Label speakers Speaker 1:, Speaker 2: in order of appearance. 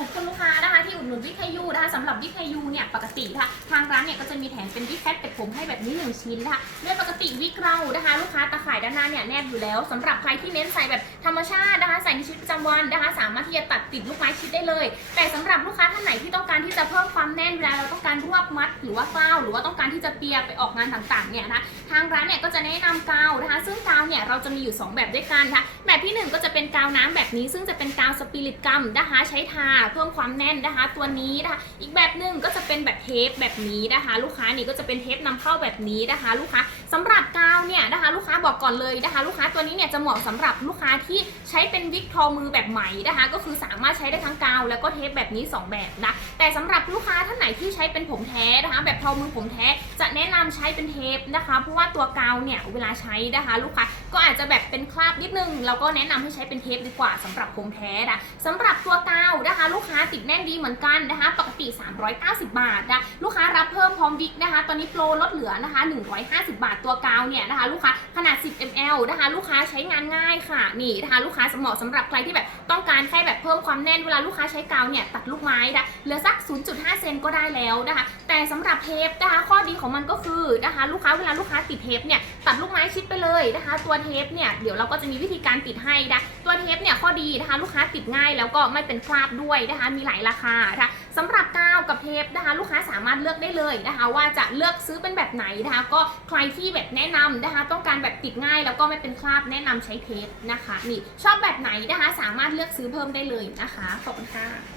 Speaker 1: ขอบคุณลูกค้านะคะที่อุดหนุนวิกไฮยูนะคะสำหรับวิกไฮยูเนี่ยปกติค่ะทางร้านเนี่ยก็จะมีแถมเป็นวิกแคทเป็ดผมให้แบบนี้หนึ่งชิ้นนะคะโดยปกติวิกเรานะคะลูกค้าตาข่ายด้านหน้าเนี่ยแนบอยู่แล้วสำหรับใครที่เน้นใส่แบบธรรมชาตินะคะใส่ในชีวิตประจำวันนะคะ สามารถที่จะตัดติดลูกไม้ชิดได้เลย แต่สำหรับลูกค้าท่านไหนที่ต้อง น่นเวลาเราต้องการรวบมัดหรือว่ากล้าวหรือว่าต้องการที่จะเปียไปออกงานต่างๆเนี่ยนะคะทางร้านเนี่ยก็จะแนะนำกาวนะคะ ซึ่งกาวเนี่ยเราจะมีอยู่ 2 แบบด้วยกันค่ะแบบที่ 1 ก็จะเป็นกาวน้ำแบบนี้ ซึ่งจะเป็นกาวสปิริตกัมนะคะใช้ทาเพิ่มความแน่นนะคะ ตัวนี้นะคะอีกแบบหนึ่งก็จะเป็นแบบเทปแบบนี้นะคะ ลูกค้านี่ก็จะเป็นเทปนำเข้าแบบนี้นะคะ ลูกค้าสำหรับกาวเนี่ยนะคะ ลูกค้าบอกก่อนเลยนะคะ ลูกค้าตัวนี้เนี่ยจะเหมาะสำหรับลูกค้าที่ใช้เป็นวิกทอมือแบบไหมนะคะ ก็คือสามารถใช้ได้ทั้งกาวแล้วก็เทปแบบนี้ 2 แบบนะแต่สำหรับลูกค้าท่านไหนที่ใช้เป็นผมแท้นะคะ แบบทอมือผมแท้ จะแนะนำใช้เป็นเทปนะคะ เพราะว่าตัวกาวเนี่ยเวลาใช้นะคะ ลูกค้าก็อาจจะแบบเป็นคราบนิดนึงเราก็แนะนำให้ใช้เป็นเทปดีกว่าสำหรับผมแท้นะสำหรับตัวกาว นะคะ ลูกค้าติดแน่นดีเหมือนกันนะคะ ปกติ 390 บาทนะลูกค้ารับเพิ่มพร้อมวิกนะคะ ตอนนี้โปรลดเหลือนะคะ 150 บาทตัวกาวเนี่ยนะคะ ลูกค้าขนาด 10 ml นะคะ ลูกค้าใช้งานง่ายค่ะนี่นะคะลูกค้าเหมาะสำหรับใครที่แบบต้องการแค่แบบเพิ่มความแน่นเวลาลูกค้าใช้กาวเนี่ยตัดลูกไม้นะเหลือสัก 0.5 เซนก็ได้แล้วนะคะ แต่สำหรับเทปนะคะ ข้อดีของมันก็คือนะคะ ลูกค้าเวลาลูกค้าติดเทปเนี่ยตัดลูกไม้ชิดไปเลยนะคะ ตัวเทปเนี่ยเดี๋ยวเราก็จะมีวิธีการติดให้นะตัวเทปเนี่ยข้อดีนะคะ ลูกค้าติดง่ายแล้วก็ไม่เป็นคราบด้วยนะคะ มีหลายราคานะคะสำหรับกาวกับเทปนะคะ ลูกค้าสามารถเลือกได้เลยนะคะ ว่าจะเลือกซื้อเป็นแบบไหนนะคะ ก็ใครที่แบบแนะนำนะคะ ต้องการแบบติดง่ายแล้วก็ไม่เป็นคราบแนะนำใช้เทปนะคะ นี่ชอบแบบไหนนะคะ สามารถเลือกซื้อเพิ่มได้เลยนะคะขอบคุณค่ะ